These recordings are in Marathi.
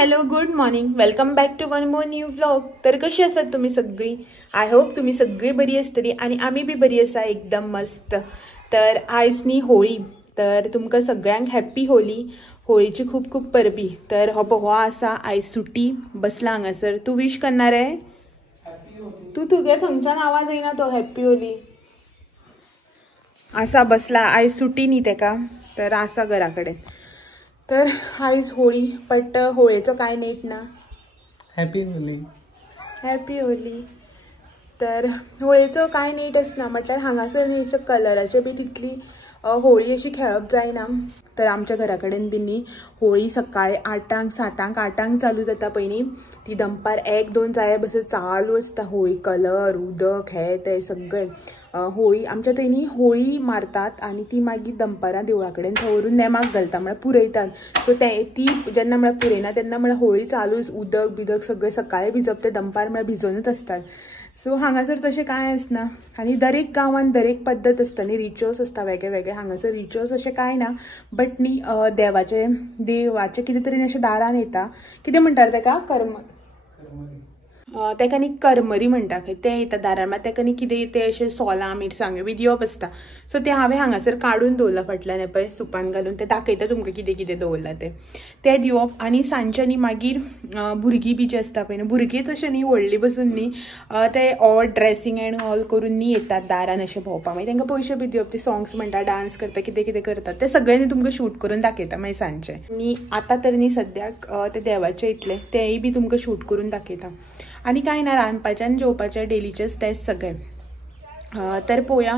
Hello good morning welcome back to one more new vlog. तर कशी आसात तुम्ही सगळी? आय होप तुम्ही सगळी बरी आसतली आणि आम्ही बी बरी आसा एकदम मस्त। तर आयज न्ही होळी, तर तुमकां सगळ्यांक हॅप्पी होली, होळीची खूप खूप परबी। तर हो आसा आयज सुट्टी बसला हांगासर। तू विश करणार आहे? तू तुगे थंगच्यान आवाज येना तो हॅप्पी होली असा बसला। आयज सुट्टी न्ही तेका, तर आसा घरा कडेन। तर आयज होळी, बट होळेचो काय नेट ना। Happy Holy, happy Holy. तर होळेचो काय नेट आसना, म्हटल्यार हांगासर न्ही अशें कलराचे बी तितली होळी अशी खेळप जायना। तर आमच्या घरा कडेन बी न्ही होळी सकाळी 8 7 8 चालू जाता पयलीं, ती दनपार 1 2 जाय बसत चालू आसता होळी। कलर उदक हे ते सगळे होळी आमच्या थंय न्ही होळी मारतात आणि ती मागीर दनपारां देवळा कडेन थंय व्हरून नेमाक घालता, म्हळ्यार पुरयतात। सो ती जेन्ना म्हळ्यार पुरयना तेन्ना म्हळ्यार होळी चालूच, उदक बिदक सगळे सकाळी भिजप ते दनपार म्हळ्यार भिजोनूच आसतात। सो हांगासर तशें कांय आसना आनी दरेक गांवांत दरेक पद्दत आसता न्ही, रिच्युअल्स आसता वेगळे वेगळे। हांगासर रिच्युअल्स अशें कांय ना, बट न्ही देवाचे कितें तरी अशें दारान येता, कितें म्हणटात तेका तेका न्ही करमरी म्हणटा खंय, ते येता दारान। मागीर तेका न्ही कितें ते अशें सोलां मिरसांग्यो बी दिवप आसता। सो ते हांवें हांगासर काडून दवरला फाटल्यान पळय सुपान घालून, ते दाखयता तुमकां कितें कितें दवरला ते दिवप। आनी सांजचे न्ही मागीर भुरगीं बी जी आसता पळय न्ही, भुरगींच अशें न्ही व्हडली बसून न्ही ते ऑल ड्रेसींग एंड ऑल करून न्ही येतात दारान अशें भोंवपाक। मागीर तांकां पयशे बी दिवप, ते सॉंग्स म्हणटा, डान्स करता, कितें कितें करतात ते सगळें न्ही तुमकां शूट करून दाखयता मागीर सांजचे न्ही। आतां तर न्ही सद्याक ते देवाचे इतले तेय बी तुमकां शूट करून दाखयता। आनी कांय ना, रांदपाचें आनी जेवपाचें डेलीचेच तेच सगळें। तर पळोवया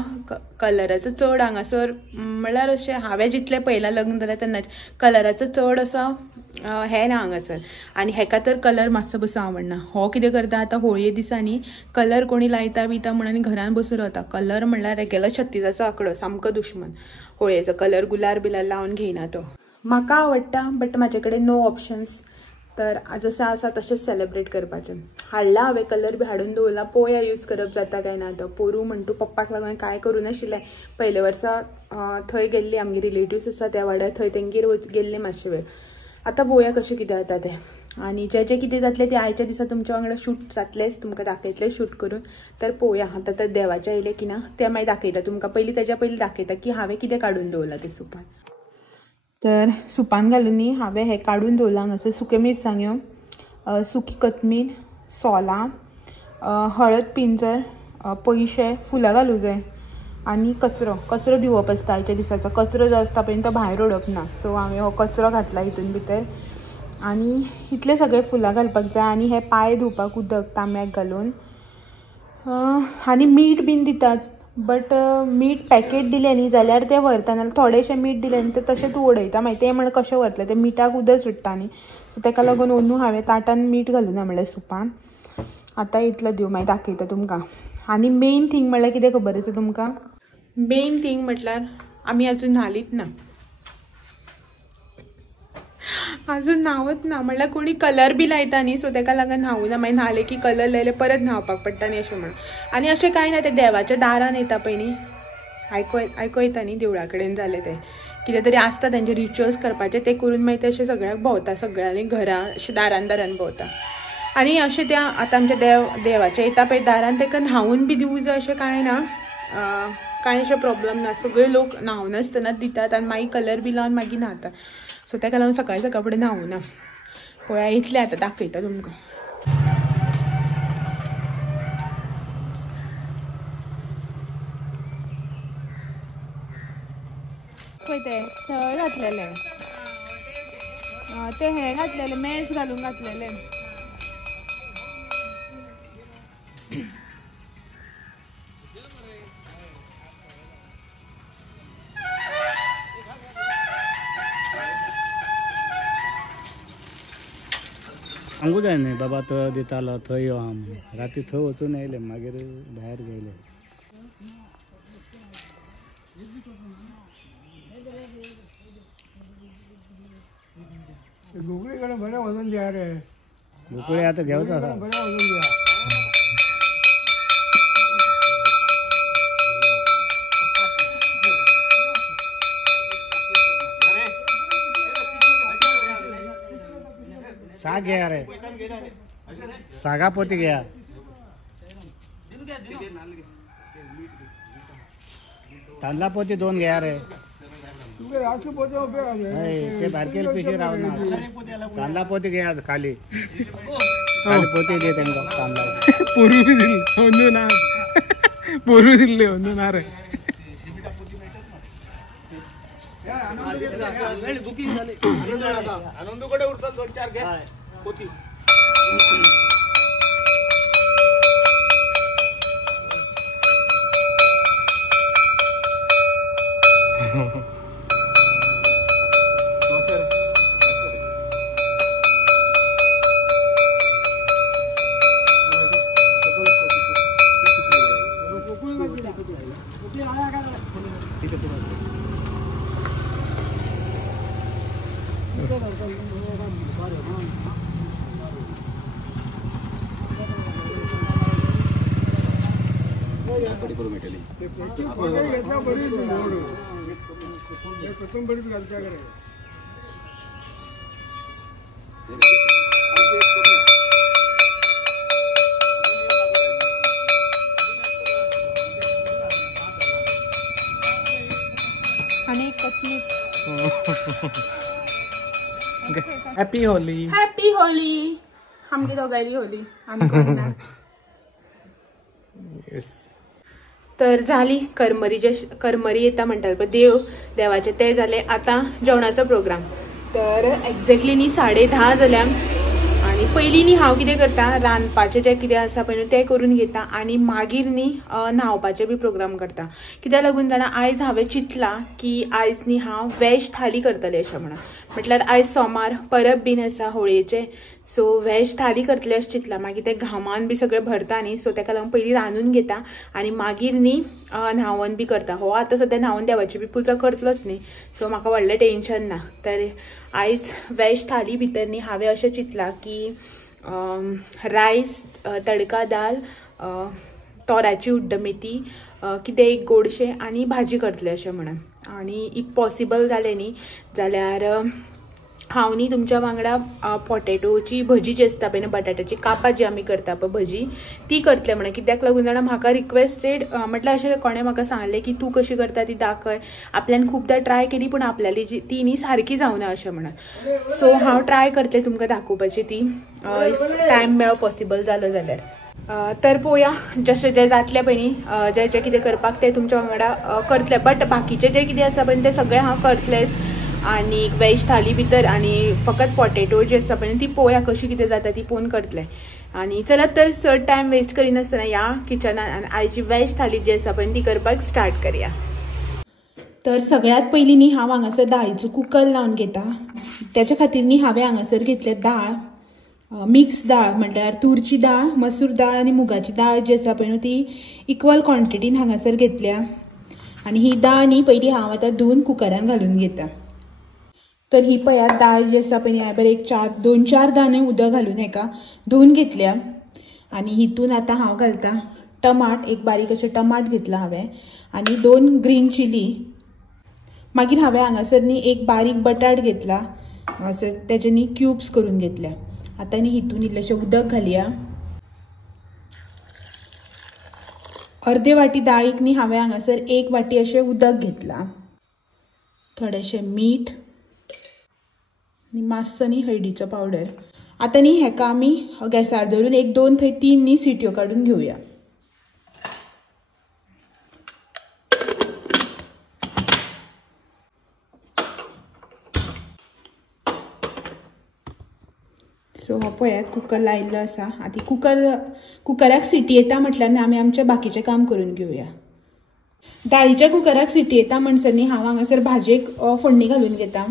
कलराचो चड हांगासर म्हणल्यार अशें हांवें जितलें पळयलां लग्न जालें तेन्ना कलराचो चड असो हें ना हांगासर। आनी हेका तर कलर मातसो बसो आवडना। हो कितें करता आतां होळये दिसांनी कलर कोणी लायता बिता म्हणून घरान बसून रावता। कलर म्हणल्यार एकेलो 36 आंकडो, सामको दुश्मन होळयेचो। कलर गुलाल बिलार लावन घेयना तो। म्हाका आवडटा बट म्हाजे कडेन नो ऑप्शन्स, तर जसं आसा तशेंच सेलिब्रेट करपाचें। हाडला हांवें कलर बी हाडून दवरला, पळोवया यूज करप जाता काय ना। तो पोरू म्हणटू पप्पाक लागून कांय करूं नाशिल्लें। पयले वर्सा थंय गेल्ली आमगे रिलेटिव्स आसा त्या वाड्यार, थंय तेंगेर गेल्ले मातशे वेळ। आतां पळोवया कशें कितें जाता तें। आनी जें कितें जातलें तें आयच्या दिसा तुमच्या वांगडा शूट जातलेंच, तुमकां दाखयतलें शूट करून। तर पळोवया आतां तर देवाचें येयलें की ना तें मागीर दाखयता तुमकां। तेच्या पयलीं दाखयता की हांवें कितें काडून दवरलां तें सुपान। तर सुपान घालून न्ही हांवें हें काडून दवरलां हांगासर सुक्यो मिरसांग्यो, सुकी कोथमीर, सोलां, हळद पिंजर, पयशे, फुलां घालूं जाय आनी कचरो दिवप आसता आयच्या दिसाचो। कचरो जो आसता पळय तो भायर उडोवप ना। सो हांवें हो कचरो घातला हितून भितर आनी इतलें सगळें फुलां घालपाक जाय। आनी हे पांय धुवपाक उदक तांब्याक घालून, आनी मीठ बीन दितात, बट मीठ पॅकेट दिलें न्ही जाल्यार तें व्हरता, नाल्यार थोडेशें मीठ दिलें न्ही तें तशें तूं उडयता मागीर तें म्हण कशें व्हरतलें, तें मिठाक उदक सुट्टा न्ही। सो तेका लागून ओनू हांवें ताटान मीठ घालूना म्हणल्यार सुपान। आतां इतलो दिवं मागीर दाखयता तुमकां। आनी मेन थींग म्हणल्यार कितें खबर आसा तुमकां? मेन थींग म्हटल्यार आमी आजून न्हालीच ना, अजून न्हावत ना। म्हणल्यार कोणी कलर बी लायता न्ही, सो तेका लागून न्हावूं ना। मागीर न्हालें की कलर लायले परत न्हावपाक पडटा न्ही अशें म्हणून। आनी अशें कांय ना, तें देवाच्या दारान येता पळय न्ही, आयको येता न्ही देवळा कडेन जालें तें कितें तरी आसता तेंचे रिच्युअल्स करपाचें, तें करून मागीर ते अशें सगळ्याक भोंवता, सगळ्यांनी घरां अशें दारान भोंवता। आनी अशें त्या आतां आमच्या देवाचें येता पळय दारान, तेका न्हावून बी दिवूं जाय अशें कांय ना, कांय अशें प्रॉब्लम ना। सगळे लोक न्हावनासतनाच दितात आनी मागीर कलर बी लावन मागीर न्हातात। सो तेका लागून सकाळी फुडें न्हावूं ना। पळोवया इतलें आतां दाखयता तुमकां। पळय तें थंय घातलेलें, तें हें घातलेलें मेज घालून घातलेलें। सांगू जाय न्ही बाबा तो दितालो थंय यो आम राती थंय वचून येयले, मागीर भायर गेले। गुगळीकडे बरें वजन द्या रे, गुगळे आतां घेवचो आसा। बरें वजन द्या। साग घ्या रे सागा पोती घ्या तांदळा पोती 2 घ्या रे ते बारकेल पिशे राहणार तांदळा पोती घ्या खाली पोती दे त्यांना तांदळा पूर्वी दिले ना पूर्वी दिले ना रे बुकिंग झाले आनंदकडे उरतात 2-4 घ्या पोती हॅपी होली हॅपी होली आमगे दोघायली होली आम्ही करणार. तर झाली करमरी येता म्हणतात पण देवाचे ते झाले. आता जेवणाचा प्रोग्राम. तर एक्झॅक्टली नी 10:30 जाल्या आणि पयलीं नी हांव कितें करता रांदपाचें जें कितें आसा पळय तें करून घेता आणि मागीर नी न्हावपाचें बी प्रोग्राम करता. कित्याक लागून जाणा आयज हांवें चिंतलां की आयज नी हांव वॅज थाली करतलें अशें म्हणून. म्हटल्यार आयज सोमार परब बीन आसा होळयेचें सो वॅज थाली करतलें अशें चिंतलां. मागीर तें घामान बी सगळें भरता न्ही सो ताका लागून पयलीं रांदून घेता आनी मागीर न्ही न्हावून बी करता. हो आतां सद्या न्हावून देवाची बी पुजा करतलोच न्ही सो म्हाका व्हडलें टेन्शन ना. तर आयज वॅज थाली भितर न्ही हांवें अशें चिंतलां की रायस तडका दाल तोराची उड्डमेथी कितें एक गोडशें आनी भाजी करतलें अशें म्हणून. आनी इफ पॉसिबल जालें न्ही जाल्यार हांव न्ही तुमच्या वांगडा पोटेटोची भजी जी आसता पळय न्ही बटाट्याची कापां जी आमी करता पळय भजी ती करतलें म्हणून. कित्याक लागून जाणा म्हाका रिक्वेस्टेड म्हटल्यार अशें कोणें म्हाका सांगलें की तूं कशी करता ती दाखय. आपल्यान खूबदां ट्राय केली पूण आपल्याली जी ती न्ही सारकी जावना अशें म्हणून. सो हांव ट्राय करतलें तुमकां दाखोवपाची ती इफ टायम मेळो पॉसिबल जालो जाल्यार. तर पळोवया जशें जें जातलें पळय न्ही जें जें कितें करपाक तें तुमच्या वांगडा करतलें. बट बाकीचें जें कितें आसा पळय तें सगळें हांव करतलेंच. आनी वॅज थाली भितर आनी फकत पोटेटो जी आसा पळय ती पळोवया कशी कितें जाता ती पळोवन करतलें. आनी चलत तर चड टायम वेस्ट करिनासतना ह्या किचनान आनी आयची वॅज थाली जी आसा पळय ती करपाक स्टार्ट करया. तर सगळ्यात पयलीं न्ही हांव हांगासर दाळीचो कुकर लावन घेता. त्याच्या खातीर न्ही हांवें हांगासर घेतलें दाळ मिक्स दाळ म्हटल्यार तुरची दाळ मसूर दाळ आनी मुगाची दाळ जी आसा पळय ती इक्वल क्वॉन्टिटीन हांगासर घेतल्या. आनी ही दाळ न्ही पयलीं हांव आतां धुवन कुकरान घालून घेता. तर ही पळयात दाळ जी आसा पळय हांवें एक 2-4 दाणे उदक घालून हेका धुवन घेतल्या. आनी हितून आतां हांव घालता टमाट एक बारीक अशें टमाट घेतला हांवें आनी 2 ग्रीन चिली. मागीर हांवें हांगासर न्ही एक बारीक बटाट घेतला हांगासर तेजे न्ही क्यूब्स करून घेतल्या. आतां न्ही हितून इल्लेशें उदक घालया. अर्दे वाटी दाळीक न्ही हांवें हांगासर 1 वाटी अशें उदक घेतलां. थोडेशें मीठ आनी मातसो न्ही हळदीचो पावडर. आतां न्ही हेका आमी गॅसार धरून 1-2 थंय 3 न्ही सिट्यो काडून घेवया. सो हो पळयात कुकर लायिल्लो आसा. आतां कुकराक सिटी येता म्हटल्यार आमी आमचें बाकीचें काम करून घेवया. दाळीच्या कुकराक सिटी येता म्हणसर न्ही हांव हांगासर भाजयेक फोडणी घालून घेता.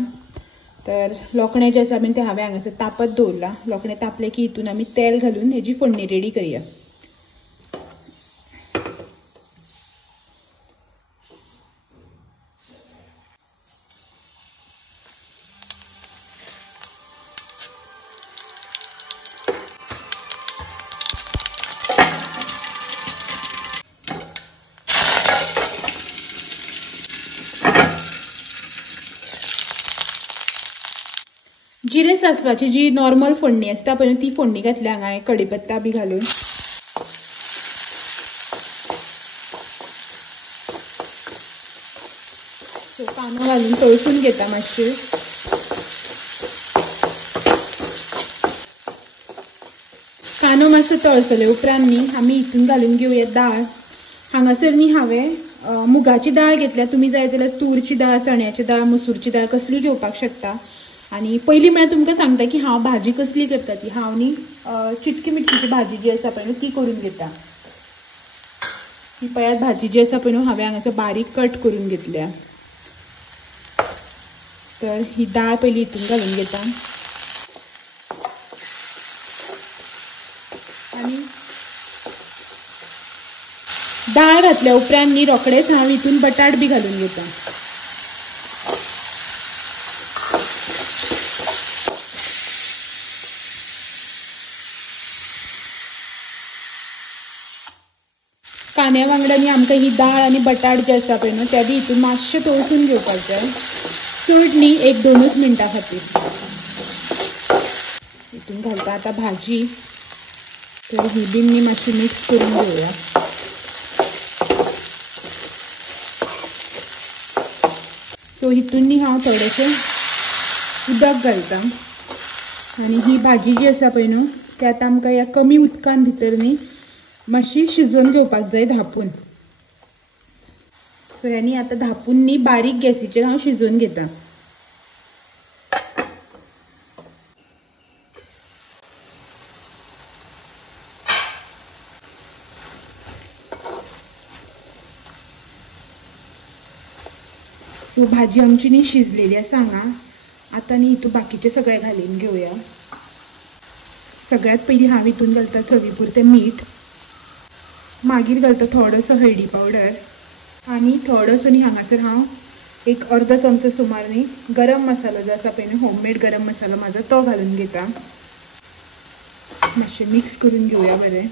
तर लोकणें जें आसा तें हांवें हांगासर तापत दवरलां. लोकणें तापलें की हितून आमी तेल घालून हेजी फोडणी रेडी करया. जिरे सासवाची जी नॉर्मल फोडणी असता पण ती फोडणी घातल्या हांगा कढीपत्ता बी घालून. कांदो घालून तळसून घेता मातशे. कांदो मातसो तळसले उपरांत न्ही आमी हितून घालून घेवया दाळ. हांगासर न्ही हांवें मुगाची दाळ घेतल्या. तुम्ही जाय जाल्यार तूरची दाळ, चण्याची दाळ, मसूरची दाळ कसली घेवपाक शकता. आणि पहिली म्हळ्यार तुमकां सांगता की हांव भाजी कसली करता ती. हांव न्ही चिटकी मिटकीची भाजी जी आसा पळय ती करून घेता. ही पळयात भाजी जी आसा पळय हांवें हांगासर बारीक कट करून घेतल्या. तर ही दाळ पहिली हितून घालून घेता. आणि दाळ घातल्या उपरांत न्ही रोखडेच हांव हितून बटाट बी घालून घेता. कांद्या वांगडांनी आमकां ही दाळ आनी बटाट जे आसा पळय न्हू त्या बी हितून मातशें तळसून घेवपाक जाय. चड न्ही 1-2 मिनटां खातीर. हितून घालता आतां भाजी. तर ही बी न्ही मातशी मिक्स करून घेवया. सो हितून न्ही हांव थोडेशें उदक घालता. आनी ही भाजी जी आसा पळय न्हू ती आतां आमकां ह्या कमी उदकान भितर न्ही मातशी शिजोवन घेवपाक जाय धापून. सो ह्यानी आतां धापून न्ही बारीक गॅसीचेर हांव शिजोवन घेता. सो भाजी आमची न्ही शिजलेली आसा हांगा. आतां न्ही हितून बाकीचे सगळे घालून घेवया. सगळ्यात पयलीं हांव हितून घालता चवी पुरतें मीठ. मागीर घालता थोडोसो हळदी पावडर. आनी थोडोसो न्ही हांगासर हांव एक अर्दो चमचो सुमार न्ही गरम मसालो जो आसा पळय न्ही होममेड गरम मसालो म्हाजो तो घालून घेता. मातशें मिक्स करून घेवया बरें.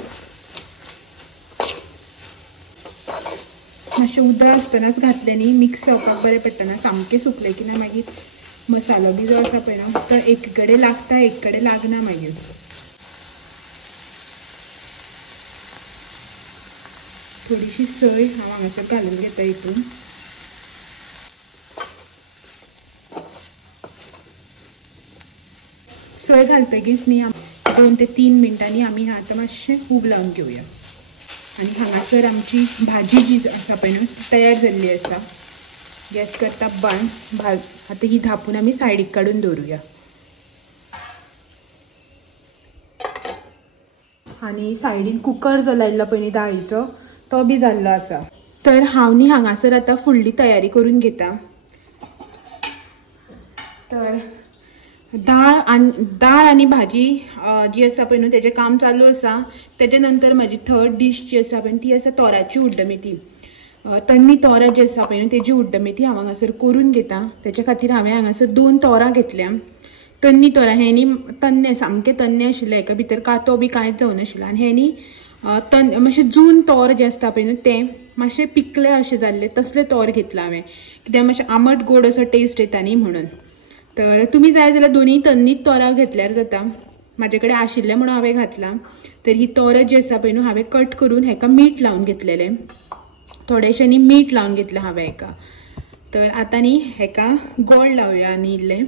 मातशें उदक आसतनाच घातलें न्ही मिक्स जावपाक बरें पडटना. सामकें सुकलें की ना मागीर मसालो बी जो आसा पळय न्हू तो एक कडेन लागता एक कडेन लागना. मागीर थोडीशी सय हांव हांगासर घालून घेता हितून. सय घालतकीच न्ही 2 ते 3 मिनटांनी आमी आतां मातशें उब लावन घेवया. आनी हांगासर आमची भाजी जी आसा पळय न्हू तयार जाल्ली आसा. गॅस करता बंद. आतां ही धापून आमी सायडीक काडून दवरुया. आनी सायडीन कुकर जो लायल्लो पळय न्ही दाळीचो तो बी जाल्लो आसा. तर हांव न्ही हांगासर आतां फुडली तयारी करून घेता. तर दाळ आनी भाजी जी आसा पळय न्हू तेजें काम चालू आसा. तेजे नंतर म्हाजी थर्ड डीश जी आसा पळय ती आसा तोराची उड्डमेथी. तन्नी तोरां जी आसा पळय न्हू तेजी उड्डमेथी हांव हांगासर करून घेता. तेच्या खातीर हांवें हांगासर 2 तोरां घेतल्या. तन्नी तोरां हे न्ही तन्ने सामके तन्ने आशिल्ले. हेका भितर कातो बी कांयच जावनाशिल्लो. आनी हे न्ही मातशें जून तोर जे आसता पळय न्हू ते मातशें पिकले अशें जाल्ले तसले तोर घेतला हांवें. कित्याक मातशें आमट गोड असो टेस्ट येता न्ही म्हणून. तर तुमी जाय जाल्यार दोनी तन्नीच तोरां घेतल्यार जाता. म्हाजे कडेन आशिल्ले म्हणून हांवें घातलां. तर ही तोरां जी आसा पळय न्हू हांवें कट करून हेका मीठ लावन घेतलेलें. थोडेशें न्ही मीठ लावन घेतलें हांवें हेका. तर आतां न्ही हेका गोड लावया आनी इल्लें.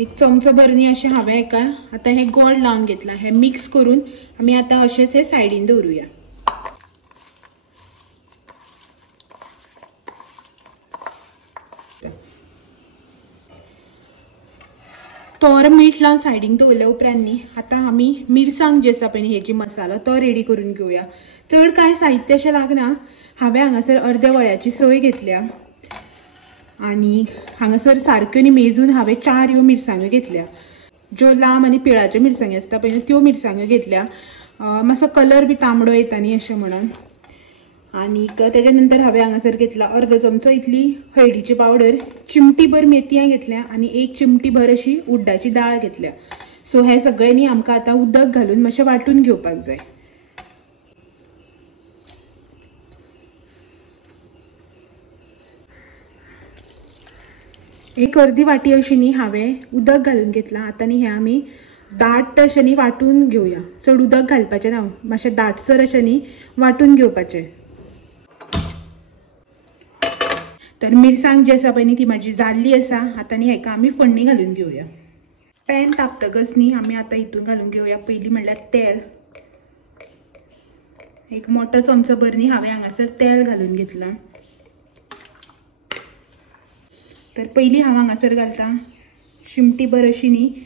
एक चमचो भर न्ही अशें हांवें हेका आतां हें गोड लावन घेतलां. हें मिक्स करून आमी आतां अशेंच हे सायडीन दवरुया. तोर मीठ लावन सायडीन दवरल्या उपरांत न्ही आतां आमी मिरसांग जी आसा पळय हेजी मसालो तो रेडी करून घेवया. चड कांय साहित्य अशें लागना. हांवें हांगासर अर्द्या वळ्याची सय घेतल्या. आनी हांगासर सारक्यो न्ही मेजून हांवें 4 ह्यो मिरसांग्यो घेतल्या. ज्यो लांब आनी पिळाच्यो मिरसांग्यो आसता पळय त्यो मिरसांग्यो घेतल्या. मातसो कलर बी तांबडो येता न्ही अशें म्हणून. आनी तेज्या नंतर हांवें हांगासर घेतला अर्दो चमचो इतली हळदीची पावडर. चिमटी भर मेथयां घेतल्या आनी 1 चिमटी भर अशी उड्डाची दाळ घेतल्या. सो हे सगळें न्ही आमकां आतां उदक घालून मातशें वांटून घेवपाक जाय. एक अर्दी वाटी अशी न्ही हांवें उदक घालून घेतलां. आतां न्ही हें आमी दाट अशें न्ही वाटून घेवया. चड उदक घालपाचें ना, मातशें दाटसर अशें न्ही वाटून घेवपाचें. तर मिरसांग जी आसा पळय न्ही ती म्हाजी जाल्ली आसा. आतां न्ही हेका आमी फोडणी घालून घेवया. पॅन तापतकच न्ही आमी आतां हितून घालून घेवया पयलीं म्हणल्यार तेल. एक मोठो चमचो भर न्ही हांवें हांगासर तेल घालून घेतलां. तर पयलीं हांव हांगासर घालतां शिमटी भर अशी न्ही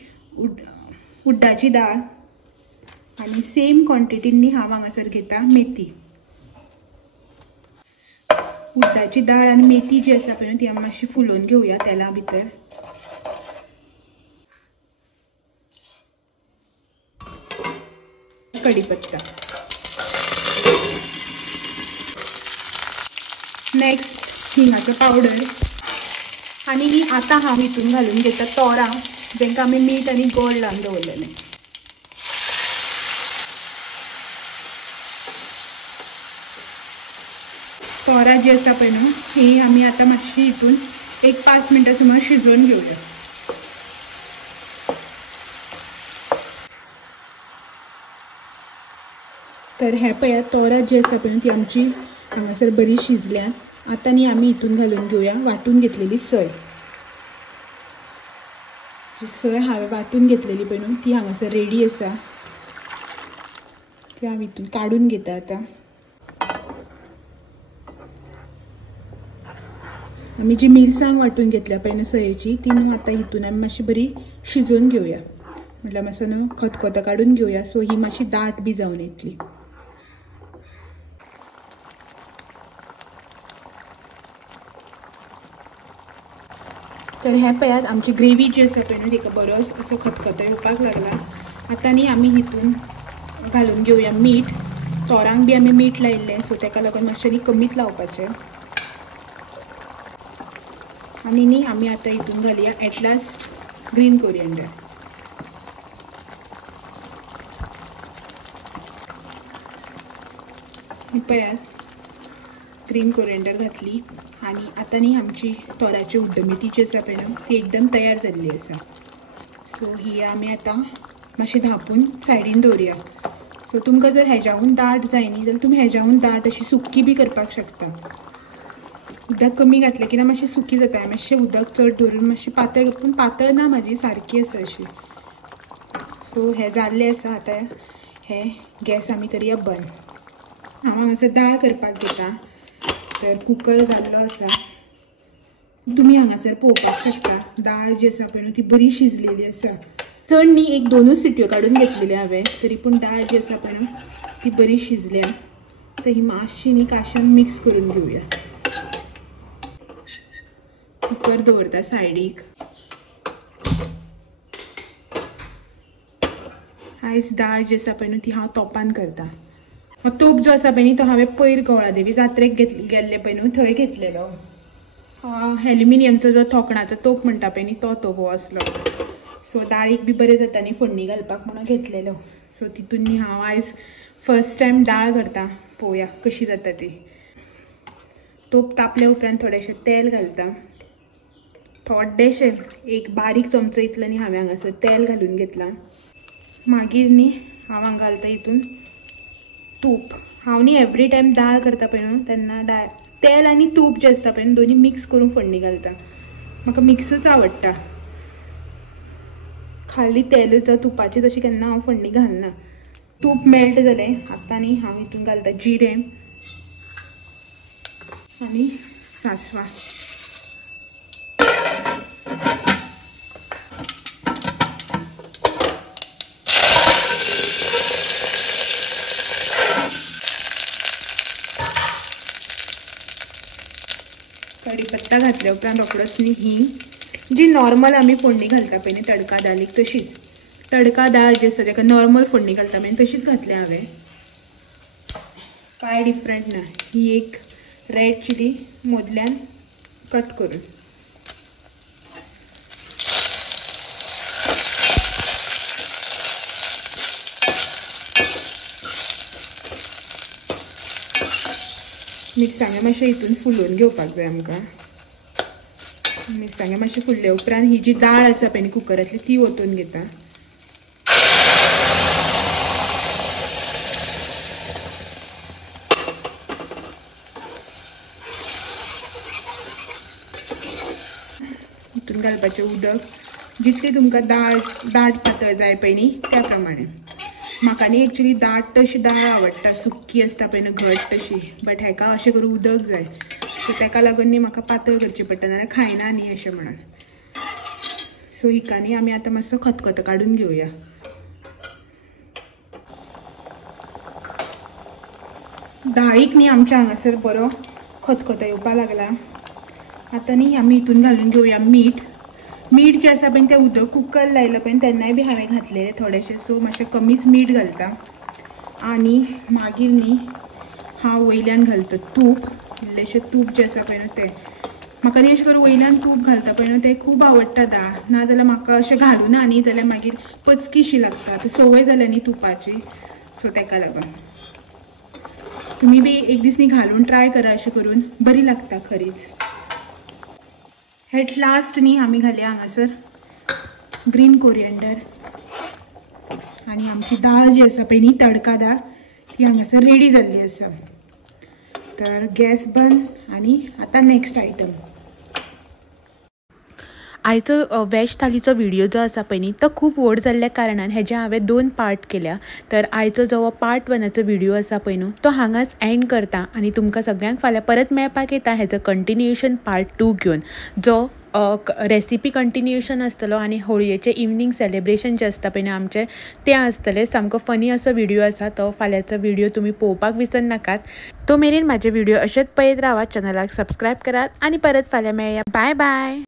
उड्डाची दाळ आनी सेम क्वॉन्टिटीन न्ही हांव हांगासर घेता मेथी. उड्डाची दाळ आनी मेथी जी आसा पळय ती आमी मातशी फुलोवन घेवया तेला भितर. कढीपत्ता. नेक्स्ट हिंगाचो पावडर. आनी ही आतां हांव हितून घालून घेता तोरां जेंका आमी मीठ आनी गोड लावन दवरलेलें. तोरां जी आसा पळय न्हू ही आमी आतां मातशी हितून एक 5 मिनटां सुमार शिजोवन घेवया. तर हे पळयात तोरां जी आसा पळय ती आमची हांगासर बरी शिजल्यात. आतां न्ही आमी हितून घालून घेवया वाटून घेतलेली सय. जी सय हांवें वाटून घेतलेली पळय न्हू ती हांगासर रेडी आसा. ती हांव हितून काडून घेता आतां. आमी जी मिरसांग वाटून घेतल्या पळय न्हू सयेची ती न्हू आतां हितून आमी मातशी बरी शिजोवन घेवया. म्हटल्यार मातसो न्हू खतखतो काडून घेवया सो ही मातशी दाट बी जावन येतली. तर हे पळयात आमची ग्रेवी जी आसा पळय न्हू तिका बरो असो खतखतो येवपाक लागला. आतां न्ही आमी हितून घालून घेवया मीठ. तोरांक बी आमी मीठ लायिल्लें सो ताका लागून मातशें न्ही कमीच लावपाचें. आनी न्ही आमी आतां हितून घालया एट लास्ट ग्रीन कोरिएंडर. पळयात ग्रीन कोरिएंडर घातली आनी आतां न्ही आमची तोराची उड्डमेथी जी आसा पळय न्हू ती एकदम तयार जाल्ली आसा. सो ही आमी आतां मातशें धांपून सायडीन दवरया. सो तुमकां जर हेज्याहून दाट जाय न्ही जाल्यार तुमी हेज्याहून दाट अशी सुकी बी करपाक शकता. उदक कमी घातलें की मातशी सुकी जाता. मातशें उदक चड दवरून मातशी पातळ पूण पातळ ना म्हाजी सारकी आसा अशी. सो हें जाल्लें आसा. आतां हे गॅस आमी करया बंद. हांव हांगासर दाळ करपाक घेता. तर कुकर जाल्लो आसा. तुमी हांगासर पळोवपाक शकता दाळ जी आसा पळय न्हू ती बरी शिजलेली आसा. चड न्ही एक 2च सिटयो काडून घेतलेल्यो हांवें तरी पूण दाळ जी आसा पळय न्हू ती बरी शिजल्या. तर ही मातशी न्ही काश्यान मिक्स करून घेवया. कुकर दवरता सायडीक. आयज दाळ जी आसा पळय न्हू ती हांव तोपान करता. तोप जो आसा पळय न्ही तो हांवें पयर कवळादेवी जात्रेक गेल्ले पळय न्हू थंय घेतलेलो. एल्युमिनियमचो जो थोकणाचो तोप म्हणटा पळय न्ही तो तोप हो असलो. सो दाळीक बी बरें जाता न्ही फोडणी घालपाक म्हणून घेतलेलो. सो तितून न्ही हांव आयज फर्स्ट टायम दाळ करता. पळोवया कशी जाता ती. तोप तापल्या उपरांत थोडेंशें तेल घालता. थोडेशें एक बारीक चमचो इतलो न्ही हांवें हांगासर तेल घालून घेतलां. मागीर न्ही हांव हांगा घालता हितून तूप. हांव न्ही एवरी टायम दाळ करता पळय न्हू तेन्ना तेल आनी तूप जें आसता पळय न्हू दोनी मिक्स करून फोडणी घालता. म्हाका मिक्सच आवडटा. खाली तेल तुपाची तशी केन्ना हांव फोडणी घालना. तूप मेल्ट जालें आतां न्ही हांव हितून घालता जिरें आनी सासवां. कढीपत्ता घातल्या उपरांत रोखडोच न्ही ही जी नॉर्मल आमी फोडणी घालता पळय न्ही तडका दाळीक तशीच. तडका दाळ जी आसता ताका नॉर्मल फोडणी घालता पळय तशीच घातल्या हांवें. कांय डिफरंट ना. ही एक रेड चिली मोदल्यान कट करून. मिरसांगे मातशें हितून फुलोवन घेवपाक जाय आमकां. मिरसांगे मातशे फुडले उपरांत ही जी दाळ आसा पळय कुकरांतली ती ओतून घेता. ओतून घालपाचें उदक जितली तुमकां दाळ दाट पातळ जाय पळय न्ही त्या प्रमाणे. म्हाका न्ही एक्चुली दाट तशी दाळ आवडटा, सुक्की आसता पळय न्ही घट तशी, बट हेका अशें करून उदक जाय सो तेका लागून न्ही म्हाका पातळ करचें पडटा नाल्यार खायना न्ही अशें म्हणून. सो हिका न्ही आमी आतां मातसो खतखतो काडून घेवया. दाळीक न्ही आमच्या हांगासर बरो खतखतो येवपा लागला. आतां न्ही आमी हितून घालून घेवया मीठ. मीठ जें आसा पळय तें उदक कुकर लायलो पळय तेन्नाय बी हांवें घातलेलें थोडेशें, सो मातशें कमीच मीठ घालता. आनी मागीर न्ही हांव वयल्यान घालता तूप, इल्लेशें तूप जें आसा पळय तें. म्हाका न्ही अशें करून वयल्यान तूप घालता पळय न्हू तें खूब आवडटा दाळ. नाजाल्यार म्हाका अशें घालूना न्ही जाल्यार मागीर पचकीशी लागता. आतां संवय जाल्या न्ही तुपाची, सो तेका लागून. तुमी बी एक दीस न्ही घालून ट्राय करा, अशें करून बरी लागता खरीच. एट लास्ट न्ही आमी घालया हांगासर ग्रीन कोरिएंडर. आनी आमची दाळ जी आसा पळय न्ही तडका दाळ ती हांगासर रेडी जाल्ली आसा. तर गॅस बंद. आनी आतां नेक्स्ट आयटम. आयचो वॅज थालीचो व्हिडिओ जो आसा पळय न्ही तो खूब व्हड जाल्ल्या कारणान हेजे हांवें 2 पार्ट केल्या. तर आयचो जो पार्ट 1चो व्हिडिओ आसा पळय न्हू तो हांगाच एंड करता आनी तुमकां सगळ्यांक फाल्यां परत मेळपाक येता हेजो कंटिन्युएशन पार्ट 2 घेवन, जो रेसिपी कंटिन्युएशन आसतलो आनी होळयेचें इवनिंग सेलिब्रेशन जें आसता पळय न्ही आमचें तें आसतलें. सामको फनी असो व्हिडिओ आसा तो. फाल्यांचो व्हिडिओ तुमी पळोवपाक विसरनाकात. तो मेरेन म्हाजे व्हिडिओ अशेंच पळयत रावात, चॅनलाक सबस्क्रायब करात आनी परत फाल्यां मेळया. Bye bye.